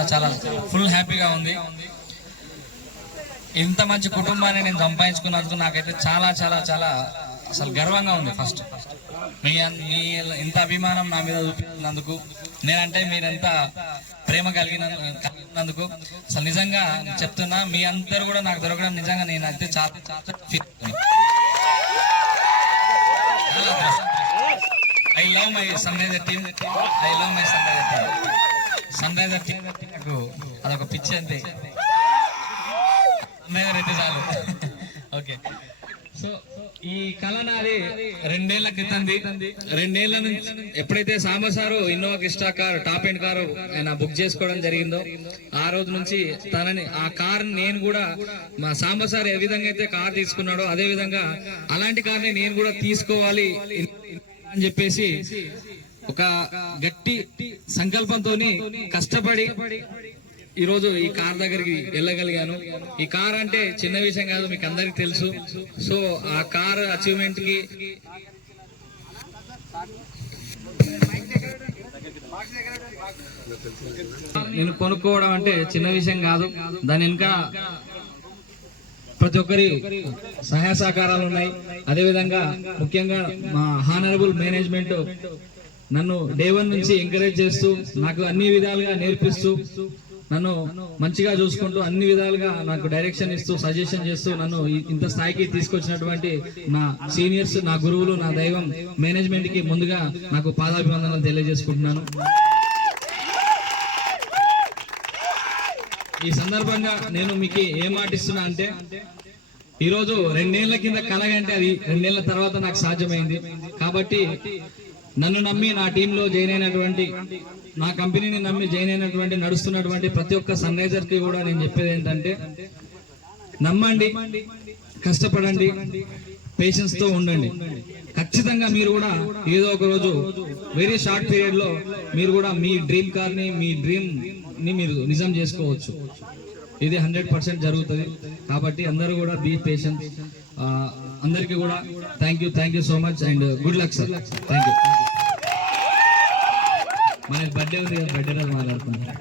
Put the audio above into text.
చాలా ఫుల్ హ్యాపీగా ఉంది. ఇంత మంచి కుటుంబాన్ని నేను సంపాదించుకున్నందుకు నాకైతే చాలా చాలా చాలా అసలు గర్వంగా ఉంది. ఫస్ట్ మీ ఇంత అభిమానం నా మీద చూపినందుకు, నేనంటే మీరెంత ప్రేమ కలిగినందుకు అసలు నిజంగా చెప్తున్నా, మీ అందరు కూడా నాకు దొరకడం నిజంగా నేనైతే చాలా I love my Sunrisers team. I love my Sunrisers team. Sunrisers team నాకు అదొక పిచ్చి అంతే. అయితే చాలు. ఓకే, సో ఈ కళ నాది 2 ఏళ్ల క్రితంది. 2 ఏళ్ల నుంచి ఎప్పుడైతే సాంబసారు Innova Crysta car, top end car ఆయన బుక్ చేసుకోవడం జరిగిందో, ఆ రోజు నుంచి తనని ఆ కార్ నేను కూడా మా సాంబసారు ఏ విధంగా అయితే కార్ తీసుకున్నాడో అదే విధంగా అలాంటి కార్ని నేను కూడా తీసుకోవాలి అని చెప్పేసి ఒక గట్టి సంకల్పంతో కష్టపడి ఈరోజు ఈ కార్ దగ్గరికి వెళ్ళగలిగాను. ఈ కార్ అంటే చిన్న విషయం కాదు, మీకు అందరికి తెలుసు. సో ఆ కార్ అచీవ్మెంట్ కి నేను కొనుక్కోవడం అంటే చిన్న విషయం కాదు. దాని వెనుక ప్రతి ఒక్కరి సహాయ సహకారాలు ఉన్నాయి. అదేవిధంగా ముఖ్యంగా మా హానరబుల్ మేనేజ్మెంట్ నన్ను డే 1 నుంచి ఎంకరేజ్ చేస్తూ, నాకు అన్ని విధాలుగా నేర్పిస్తూ, నన్ను మంచిగా చూసుకుంటూ, అన్ని విధాలుగా నాకు డైరెక్షన్ ఇస్తూ, సజెషన్ చేస్తూ నన్ను ఇంత స్థాయికి తీసుకొచ్చినటువంటి నా సీనియర్స్, నా గురువులు, నా దైవం మేనేజ్మెంట్ కి ముందుగా నాకు పాదాభివందనలు తెలియజేసుకుంటున్నాను. ఈ సందర్భంగా నేను మీకు ఏం మాటిస్తున్నా అంటే, ఈరోజు 2 ఏళ్ల కింద కలగంటే అది 2 ఏళ్ల తర్వాత నాకు సాధ్యమైంది. కాబట్టి నన్ను నమ్మి నా టీంలో జాయిన్ అయినటువంటి, నా కంపెనీని నమ్మి జాయిన్ అయినటువంటి, నడుస్తున్నటువంటి ప్రతి ఒక్క సన్ రైజర్ కి కూడా నేను చెప్పేది ఏంటంటే, నమ్మండి, కష్టపడండి, పేషెన్స్ తో ఉండండి. ఖచ్చితంగా మీరు కూడా ఏదో ఒక రోజు వెరీ షార్ట్ పీరియడ్ లో మీరు కూడా మీ డ్రీమ్ కార్ ని, మీ డ్రీమ్ ని మీరు నిజం చేసుకోవచ్చు. ఇది 100% జరుగుతుంది. కాబట్టి అందరూ కూడా బీ పేషెంట్. అందరికీ కూడా thank you so much and good luck sir. Thank you. మనకి బర్త్డే ఉంది కదా, బర్త్డే రోజు మాట్లాడుకుంటాం.